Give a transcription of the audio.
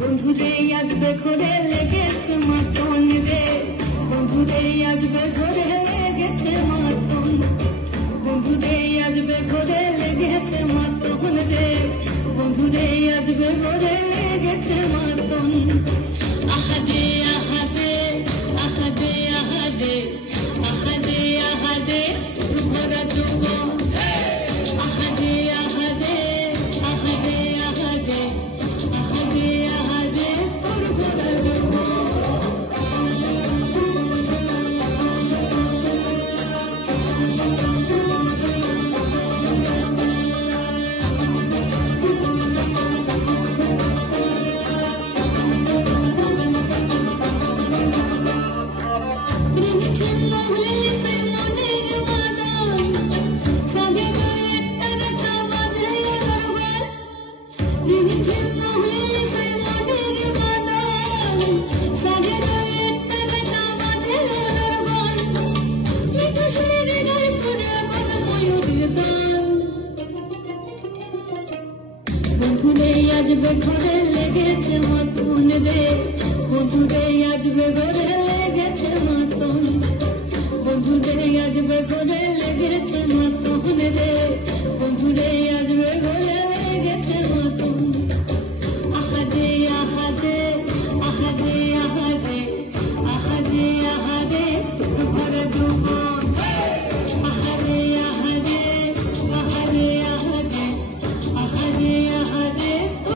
বন্ধুরে আসবে ঘরে লেগেছে মাতন রে, বন্ধুরে আসবে ঘরে লেগেছে মাতন, বন্ধুরে আসবে ঘরে লেগেছে মাতন রে, বন্ধুরে আসবে ঘরে লেগেছে মাতন। আহাদে আহাদে আহাদে আহাদে আহাদে আহাদে তোর ভরা যৌবন, আহাদে আহাদে আহাদে আহাদে আহাদে আহাদে তোর ভরা যৌবন। বন্ধুরে আসবে ঘরে লেগেছে মাতন রে, বন্ধুরে আসবে ঘরে লেগেছে মাতন, বন্ধুরে আসবে ঘরে লেগেছে মাতন রে, বন্ধুরে আসবে ঘরে লেগেছে মাতন।